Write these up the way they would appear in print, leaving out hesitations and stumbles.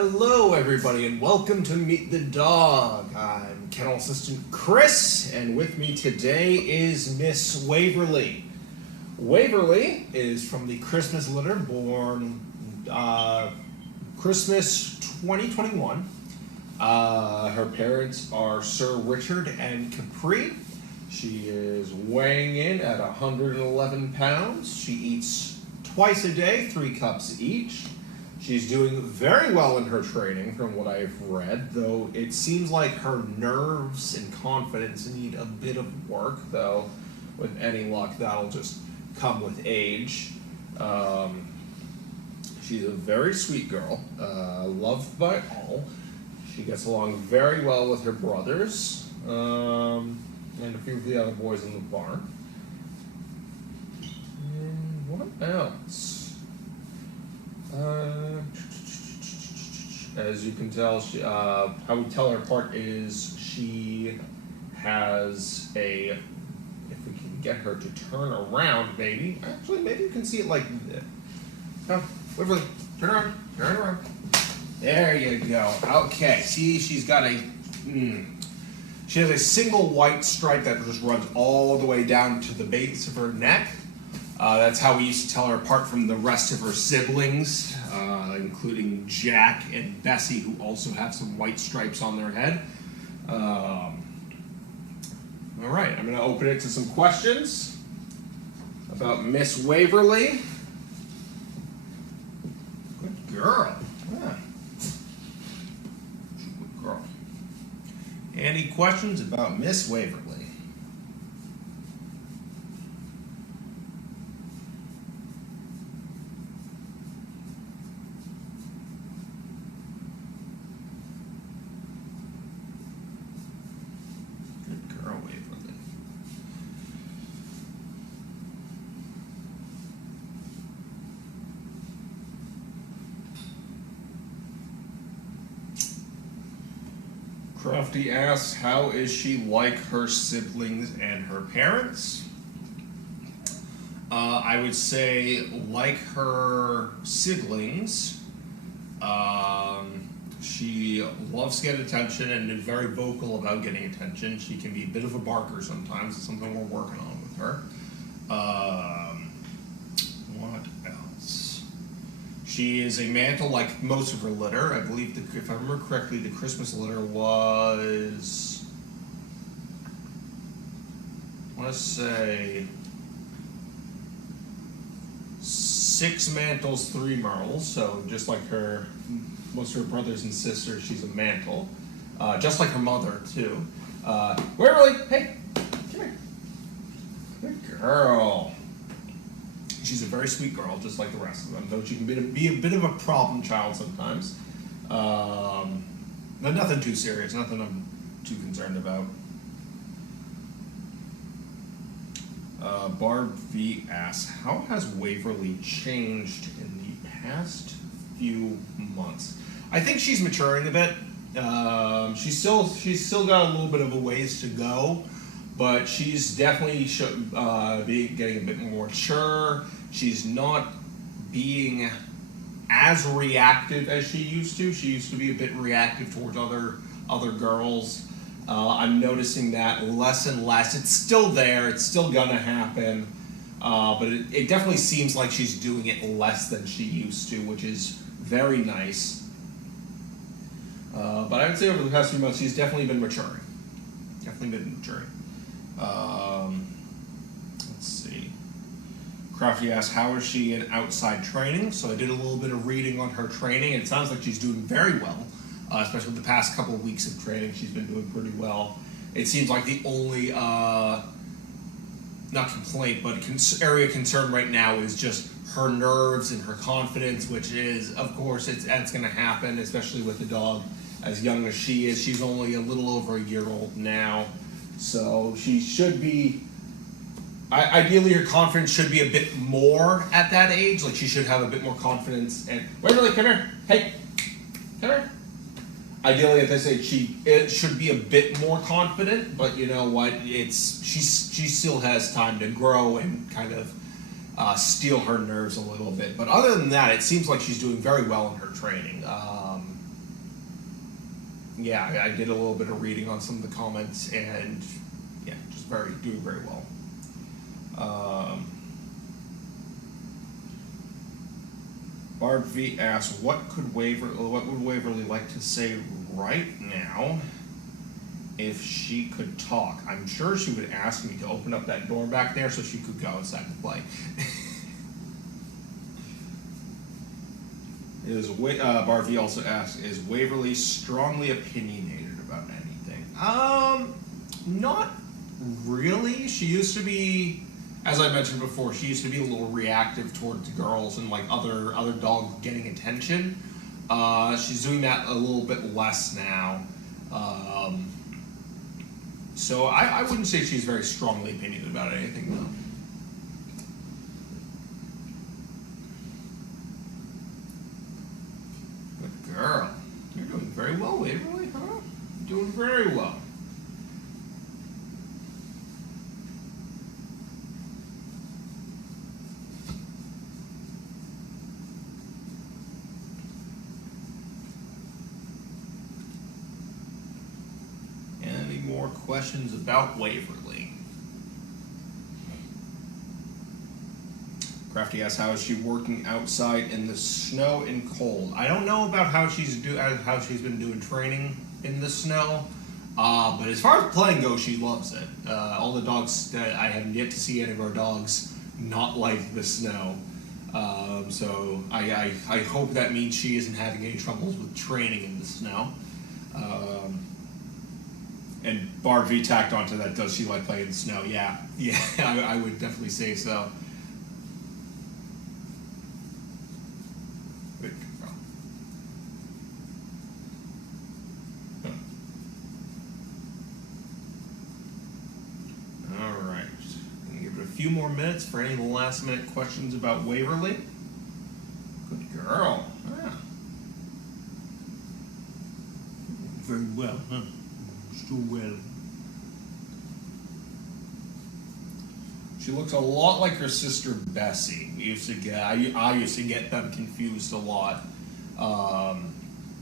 Hello everybody and welcome to Meet the Dog. I'm Kennel Assistant Chris and with me today is Miss Waverly. Waverly is from the Christmas litter born Christmas 2021. Her parents are Sir Richard and Capri. She is weighing in at 111 pounds. She eats twice a day, 3 cups each. She's doing very well in her training from what I've read, though it seems like her nerves and confidence need a bit of work, though with any luck that'll just come with age. She's a very sweet girl, loved by all. She gets along very well with her brothers and a few of the other boys in the barn. And what else? As you can tell, how we tell her apart is she has a, if we can get her to turn around, maybe you can see it like this. Come, Waverly, turn around. There you go. Okay, see, she's got she has a single white stripe that just runs all the way down to the base of her neck. That's how we used to tell her apart from the rest of her siblings, including Jack and Bessie, who also have some white stripes on their head. All right, I'm going to open it to some questions about Miss Waverly. Good girl. Yeah. Good girl. Any questions about Miss Waverly? Crafty asks, how is she like her siblings and her parents? I would say, like her siblings, she loves to get attention and is very vocal about getting attention. She can be a bit of a barker sometimes. It's something we're working on with her. What else? She is a mantle like most of her litter. I believe, if I remember correctly, the Christmas litter was, I want to say, 6 mantles, 3 merles. So just like her, most of her brothers and sisters, she's a mantle. Just like her mother too. Waverly, hey, come here. Good girl. She's a very sweet girl, just like the rest of them, though she can be a bit of a problem child sometimes. But nothing too serious, nothing I'm too concerned about. Barb V asks, how has Waverly changed in the past few months? I think she's maturing a bit. She's still got a little bit of a ways to go, but she's definitely getting a bit more mature. She's not being as reactive as she used to. She used to be a bit reactive towards other girls. I'm noticing that less and less. It's still there. It's still gonna happen. But it definitely seems like she's doing it less than she used to, which is very nice. But I would say over the past few months, she's definitely been maturing. Let's see. Crafty asks, how is she in outside training? So I did a little bit of reading on her training. It sounds like she's doing very well, especially with the past couple of weeks of training. She's been doing pretty well. It seems like the only, not complaint, but area of concern right now is just her nerves and her confidence, which is, of course, that's going to happen, especially with the dog as young as she is. She's only a little over a year old now. So she should be, ideally her confidence should be a bit more at that age. Like she should have a bit more confidence. And Waverly, come here. Hey, come here. Ideally at this age, it should be a bit more confident, but you know what? She still has time to grow and kind of steel her nerves a little bit. But other than that, it seems like she's doing very well in her training. yeah, I did a little bit of reading on some of the comments, and yeah, just doing very well. Barb V asks, what would Waverly like to say right now if she could talk? I'm sure she would ask me to open up that door back there so she could go outside and play. Barb V also asks, is Waverly strongly opinionated about anything? Not really. She used to be, as I mentioned before, she used to be a little reactive towards girls and like other dogs getting attention. She's doing that a little bit less now. So I wouldn't say she's very strongly opinionated about anything, though. Good girl. You're doing very well, Waverly, huh? You're doing very well. More questions about Waverly. Crafty asks, how is she working outside in the snow and cold? I don't know about how she's been doing training in the snow, but as far as playing goes, she loves it. All the dogs, I have yet to see any of our dogs not like the snow. So I hope that means she isn't having any troubles with training in the snow. And Barb V tacked onto that, does she like playing in the snow? Yeah, I would definitely say so. Good girl. All right, I'm gonna give it a few more minutes for any last minute questions about Waverly. Good girl. Yeah. Very well, huh? So well. She looks a lot like her sister Bessie. I used to get them confused a lot.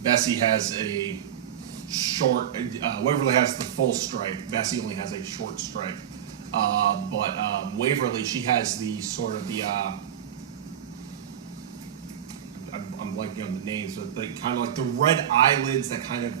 Bessie has a short, Waverly has the full stripe. Bessie only has a short stripe. But Waverly, she has the sort of the, I'm blanking on the names, but the kind of like the red eyelids that kind of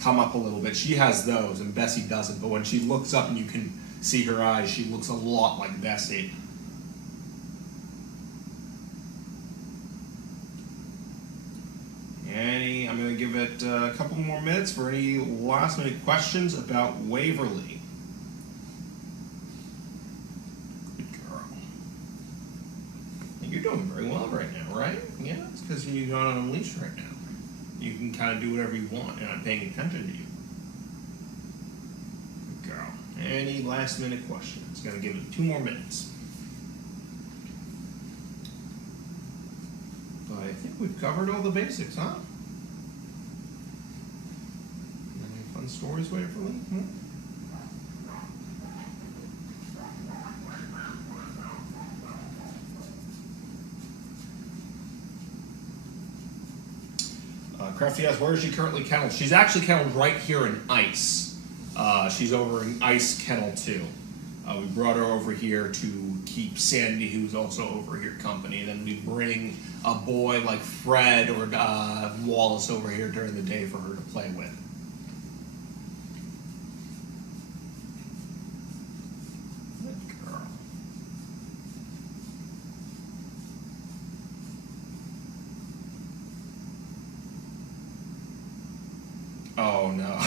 come up a little bit. She has those, and Bessie doesn't. But when she looks up and you can see her eyes, she looks a lot like Bessie. I'm going to give it a couple more minutes for any last minute questions about Waverly. Good girl. And you're doing very well right now, right? Yeah, it's because you're not on a leash right now. You can kind of do whatever you want, and I'm paying attention to you. Good girl. Any last minute questions? Gonna give it 2 more minutes. But I think we've covered all the basics, huh? Any fun stories, Waverly? Crafty asks, where is she currently kenneled? She's actually kenneled right here in Ice. She's over in Ice Kennel 2. We brought her over here to keep Sandy, who's also over here, company. And then we bring a boy like Fred or Wallace over here during the day for her to play with. Good girl. Oh no.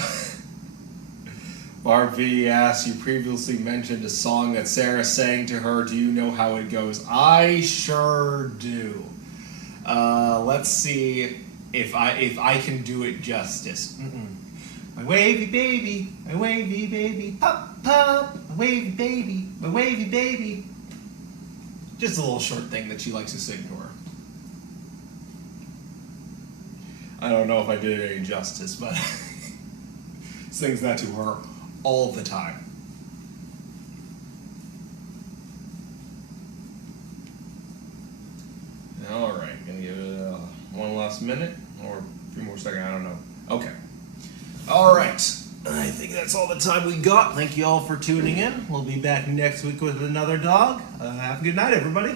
Barb V asks, you previously mentioned a song that Sarah sang to her. Do you know how it goes? I sure do. Let's see if I can do it justice. My wavy baby, pop, pop, my wavy baby, my wavy baby. Just a little short thing that she likes to sing to her. I don't know if I did it any justice, but sings that to her all the time. All right, gonna give it one last minute or a few more seconds. I don't know. Okay. All right. I think that's all the time we got. Thank you all for tuning in. We'll be back next week with another dog. Have a good night, everybody.